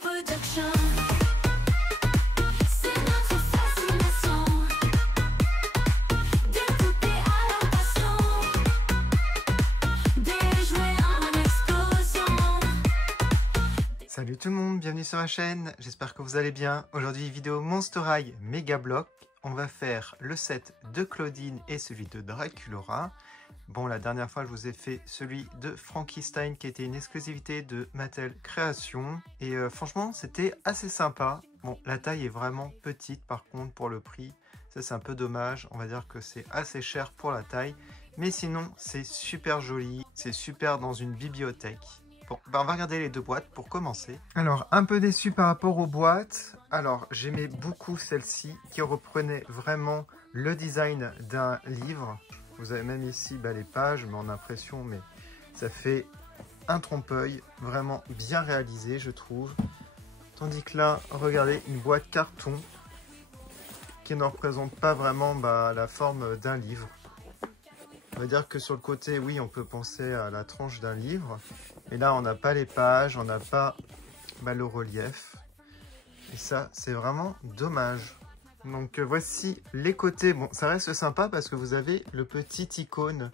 Production. C'est notre fascination. D'écouter à la passion. Des jouets en explosion. Salut tout le monde, bienvenue sur ma chaîne, j'espère que vous allez bien. Aujourd'hui vidéo Monster High Mega Block. On va faire le set de Claudine et celui de Draculaura. Bon, la dernière fois je vous ai fait celui de Frankenstein qui était une exclusivité de Mattel Création. Et franchement c'était assez sympa. Bon, la taille est vraiment petite par contre pour le prix. Ça c'est un peu dommage, on va dire que c'est assez cher pour la taille. Mais sinon c'est super joli, c'est super dans une bibliothèque. Bon, ben on va regarder les deux boîtes pour commencer. Alors, un peu déçu par rapport aux boîtes. Alors, j'aimais beaucoup celle-ci qui reprenait vraiment le design d'un livre. Vous avez même ici les pages, mais en impression, mais ça fait un trompe-l'œil vraiment bien réalisé, je trouve. Tandis que là, regardez, une boîte carton qui ne représente pas vraiment la forme d'un livre. On va dire que sur le côté, oui, on peut penser à la tranche d'un livre. Mais là, on n'a pas les pages, on n'a pas le relief. Et ça, c'est vraiment dommage. Donc, voici les côtés. Bon, ça reste sympa parce que vous avez le petit icône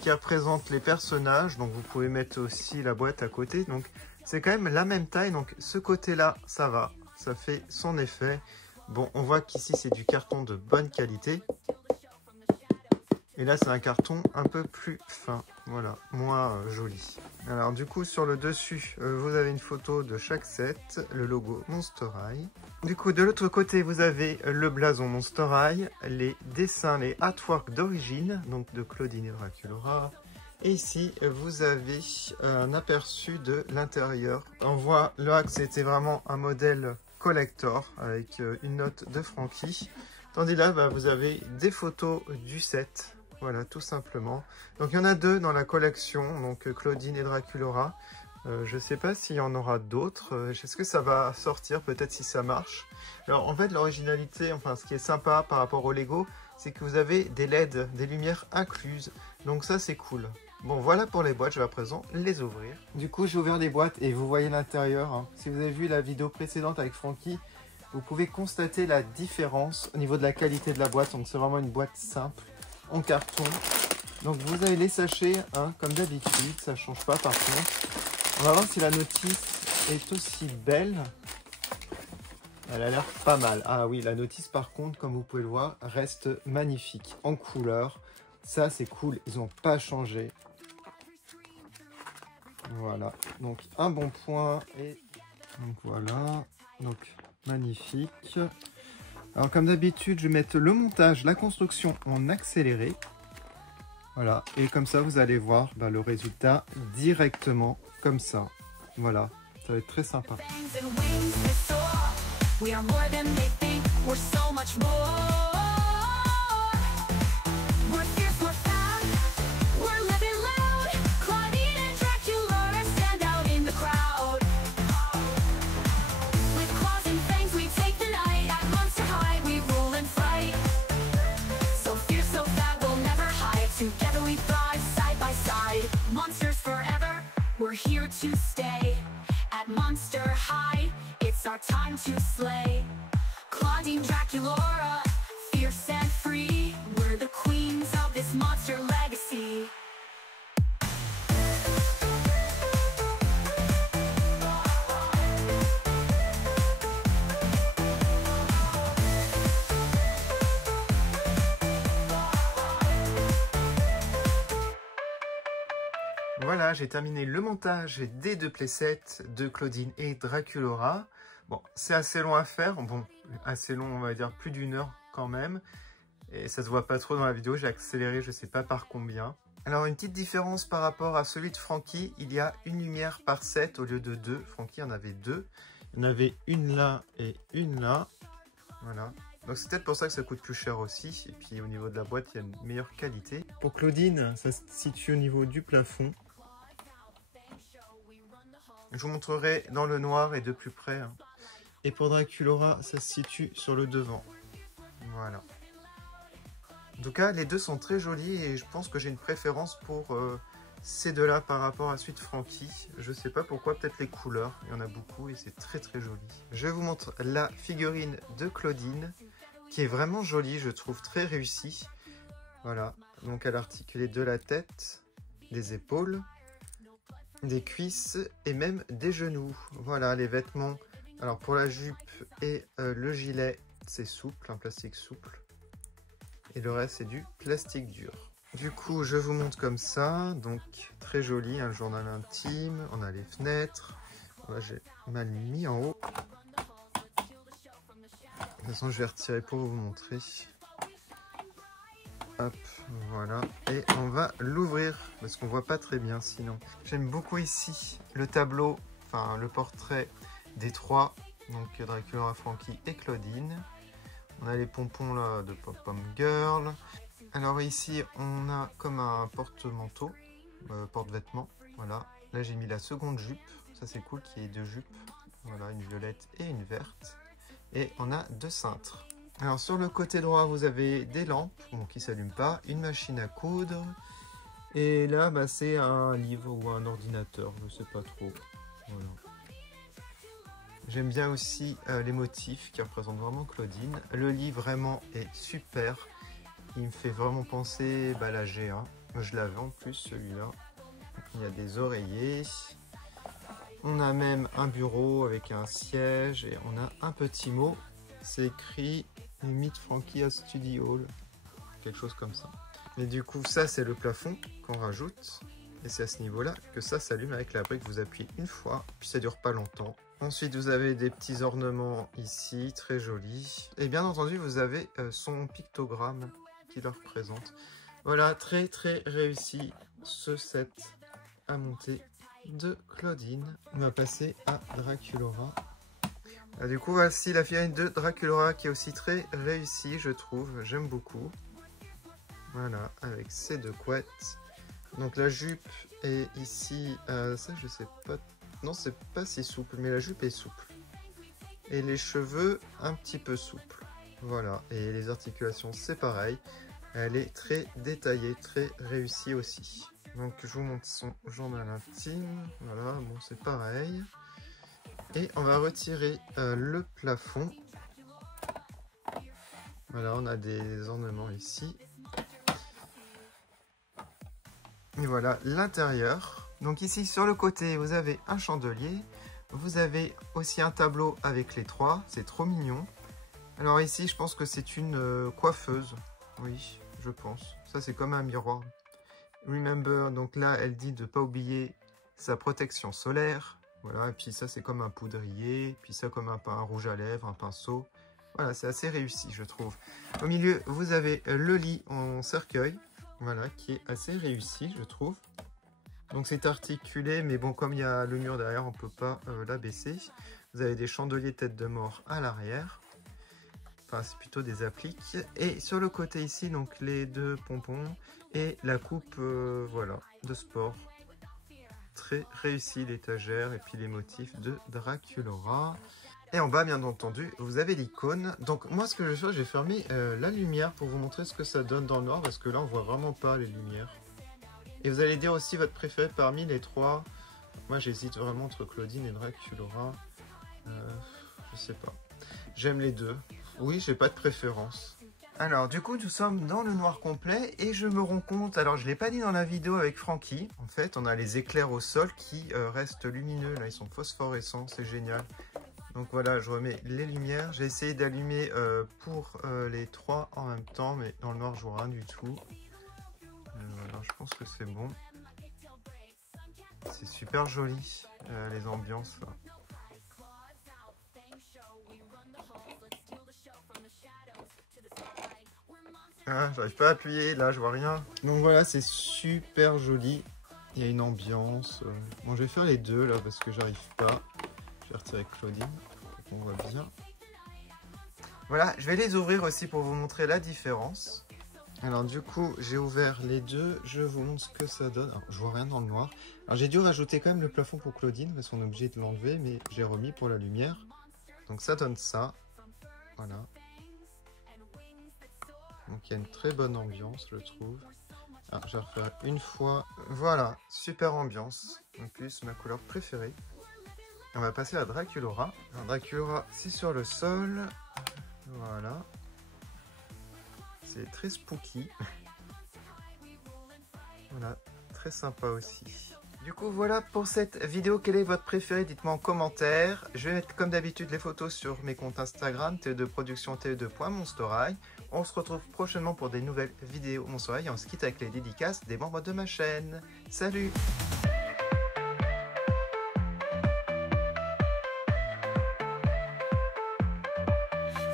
qui représente les personnages. Donc, vous pouvez mettre aussi la boîte à côté. Donc, c'est quand même la même taille. Donc, ce côté-là, ça va. Ça fait son effet. Bon, on voit qu'ici, c'est du carton de bonne qualité. Et là, c'est un carton un peu plus fin, voilà, moins joli. Alors du coup, sur le dessus, vous avez une photo de chaque set, le logo Monster High. Du coup, de l'autre côté, vous avez le blason Monster High, les dessins, les artworks d'origine, donc de Claudine et Draculaura. Et ici, vous avez un aperçu de l'intérieur. On voit là que c'était vraiment un modèle collector avec une note de Frankie. Tandis là, vous avez des photos du set. Voilà, tout simplement. Donc, il y en a deux dans la collection, donc Claudine et Draculaura. Je ne sais pas s'il y en aura d'autres. Est-ce que ça va sortir, peut-être si ça marche. Alors, en fait, l'originalité, enfin, ce qui est sympa par rapport au Lego, c'est que vous avez des LED, des lumières incluses. Donc, ça, c'est cool. Bon, voilà pour les boîtes. Je vais à présent les ouvrir. Du coup, j'ai ouvert les boîtes et vous voyez l'intérieur. Hein. Si vous avez vu la vidéo précédente avec Frankie, vous pouvez constater la différence au niveau de la qualité de la boîte. Donc, c'est vraiment une boîte simple en carton. Donc vous avez les sachets, hein, comme d'habitude, ça change pas par contre. On va voir si la notice est aussi belle. Elle a l'air pas mal. Ah oui, la notice par contre, comme vous pouvez le voir, reste magnifique en couleur. Ça c'est cool, ils n'ont pas changé. Voilà, donc un bon point. Et donc voilà, donc magnifique. Alors comme d'habitude, je vais mettre le montage, la construction en accéléré. Voilà, et comme ça, vous allez voir le résultat directement comme ça. Voilà, ça va être très sympa. Together we thrive side by side. Monsters forever, we're here to stay. At Monster High, it's our time to slay. Claudine, Draculaura, fierce and free. We're the queens of this monster legacy. Voilà, j'ai terminé le montage des deux playsets de Claudine et Draculaura. Bon, c'est assez long à faire. Bon, assez long, on va dire plus d'1 heure quand même. Et ça se voit pas trop dans la vidéo, j'ai accéléré, je sais pas par combien. Alors, une petite différence par rapport à celui de Frankie, il y a une lumière par set au lieu de 2. Frankie en avait 2. Il y en avait une là et une là. Voilà. Donc c'est peut-être pour ça que ça coûte plus cher aussi. Et puis au niveau de la boîte, il y a une meilleure qualité. Pour Claudine, ça se situe au niveau du plafond. Je vous montrerai dans le noir et de plus près. Hein. Et pour Draculaura, ça se situe sur le devant. Voilà. En tout cas, les deux sont très jolis et je pense que j'ai une préférence pour ces deux-là par rapport à celui de Frankie. Je sais pas pourquoi, peut-être les couleurs. Il y en a beaucoup et c'est très très joli. Je vous montre la figurine de Claudine qui est vraiment jolie, je trouve très réussie. Voilà, donc elle a articulé de la tête, des épaules, des cuisses et même des genoux. Voilà les vêtements. Alors pour la jupe et le gilet, c'est souple, un plastique souple. Et le reste, c'est du plastique dur. Du coup, je vous montre comme ça. Donc très joli, un journal intime. On a les fenêtres. Voilà, j'ai mal mis en haut. De toute façon, je vais retirer pour vous montrer. Hop, voilà. Et on va l'ouvrir parce qu'on voit pas très bien sinon. J'aime beaucoup ici le tableau, enfin le portrait des trois. Donc Dracula, Frankie et Claudine. On a les pompons là de Pom-Pom Girl. Alors ici, on a comme un porte-manteau, porte-vêtements. Voilà. Là, j'ai mis la seconde jupe. Ça, c'est cool qu'il y ait deux jupes. Voilà, une violette et une verte. Et on a deux cintres. Alors sur le côté droit, vous avez des lampes bon, qui ne s'allument pas, une machine à coudre. Et là, bah, c'est un livre ou un ordinateur, je ne sais pas trop. Voilà. J'aime bien aussi les motifs qui représentent vraiment Claudine. Le lit vraiment est super. Il me fait vraiment penser à la G1. Je l'avais en plus celui-là. Il y a des oreillers. On a même un bureau avec un siège et on a un petit mot. C'est écrit Meet Frankie à Studio Hall. Quelque chose comme ça. Et du coup, ça c'est le plafond qu'on rajoute. Et c'est à ce niveau-là que ça s'allume avec la brique. Vous appuyez une fois, puis ça dure pas longtemps. Ensuite, vous avez des petits ornements ici, très jolis. Et bien entendu, vous avez son pictogramme qui le représente. Voilà, très très réussi ce set à monter de Claudine. On va passer à Draculaura. Du coup, voici la figurine de Draculaura qui est aussi très réussie, je trouve. J'aime beaucoup. Voilà, avec ces deux couettes. Donc la jupe est ici, ça je sais pas, non c'est pas si souple, mais la jupe est souple. Et les cheveux un petit peu souples. Voilà, et les articulations c'est pareil. Elle est très détaillée, très réussie aussi. Donc je vous montre son journal intime, voilà, bon c'est pareil. Et on va retirer le plafond. Voilà, on a des ornements ici. Et voilà l'intérieur. Donc ici sur le côté, vous avez un chandelier. Vous avez aussi un tableau avec les trois. C'est trop mignon. Alors ici, je pense que c'est une coiffeuse. Oui, je pense. Ça, c'est comme un miroir. Remember, donc là, elle dit de ne pas oublier sa protection solaire. Voilà, et puis ça, c'est comme un poudrier. Puis ça, comme un rouge à lèvres, un pinceau. Voilà, c'est assez réussi, je trouve. Au milieu, vous avez le lit en cercueil. Voilà, qui est assez réussi, je trouve. Donc c'est articulé, mais bon, comme il y a le mur derrière, on ne peut pas l'abaisser. Vous avez des chandeliers tête de mort à l'arrière. Enfin, c'est plutôt des appliques. Et sur le côté ici, donc les deux pompons et la coupe, voilà, de sport. Très réussi l'étagère et puis les motifs de Draculaura. Et en bas, bien entendu, vous avez l'icône. Donc moi, ce que je vais faire, j'ai fermé la lumière pour vous montrer ce que ça donne dans le noir, parce que là, on voit vraiment pas les lumières. Et vous allez dire aussi votre préféré parmi les trois. Moi, j'hésite vraiment entre Claudine et Draculaura. Je sais pas. J'aime les deux. Oui, j'ai pas de préférence. Alors, du coup, nous sommes dans le noir complet et je me rends compte, alors je l'ai pas dit dans la vidéo avec Frankie, en fait, on a les éclairs au sol qui restent lumineux. Là, ils sont phosphorescents, c'est génial. Donc voilà, je remets les lumières. J'ai essayé d'allumer pour les trois en même temps, mais dans le noir, je vois rien du tout. Voilà, je pense que c'est bon. C'est super joli, les ambiances là. Ah, j'arrive pas à appuyer, là, je vois rien. Donc voilà, c'est super joli. Il y a une ambiance. Bon, je vais faire les deux là parce que j'arrive pas. Je vais retirer Claudine. On voit bien. Voilà, je vais les ouvrir aussi pour vous montrer la différence. Alors du coup, j'ai ouvert les deux. Je vous montre ce que ça donne. Alors, je vois rien dans le noir. Alors j'ai dû rajouter quand même le plafond pour Claudine parce qu'on est obligé de l'enlever, mais j'ai remis pour la lumière. Donc ça donne ça. Voilà. Donc il y a une très bonne ambiance, je trouve. Alors, je vais refaire une fois. Voilà, super ambiance. En plus, ma couleur préférée. On va passer à Draculaura. Alors, Draculaura, c'est sur le sol. Voilà. C'est très spooky. Voilà, très sympa aussi. Du coup, voilà pour cette vidéo. Quel est votre préféré? Dites-moi en commentaire. Je vais mettre comme d'habitude les photos sur mes comptes Instagram, TE2 Production, TE2.Monster High. On se retrouve prochainement pour des nouvelles vidéos Monster High. On se quitte avec les dédicaces des membres de ma chaîne. Salut!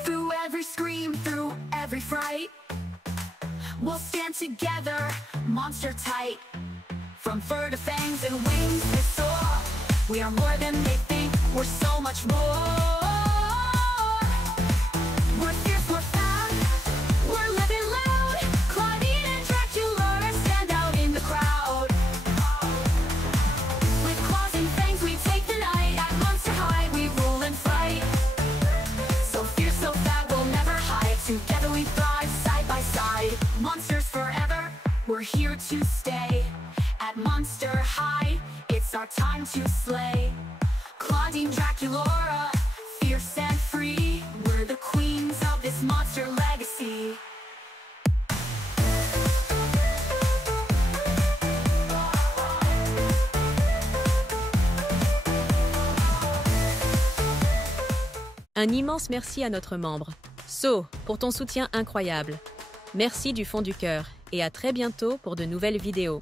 Through every scream, through every fright, we'll stand together, monster tight. From fur to fangs and wings they soar. We are more than they think, we're so much more. We're fierce, we're fast, we're living loud. Claudine and Dracula stand out in the crowd. With claws and fangs we take the night. At Monster High we rule and fight. So fierce, so fat, we'll never hide. Together we thrive, side by side. Monsters forever, we're here to stay. At Monster High, it's our time to slay. Claudine, Draculaura, fierce and free. We're the queens of this monster legacy. Un immense merci à notre membre, So, pour ton soutien incroyable. Merci du fond du cœur et à très bientôt pour de nouvelles vidéos.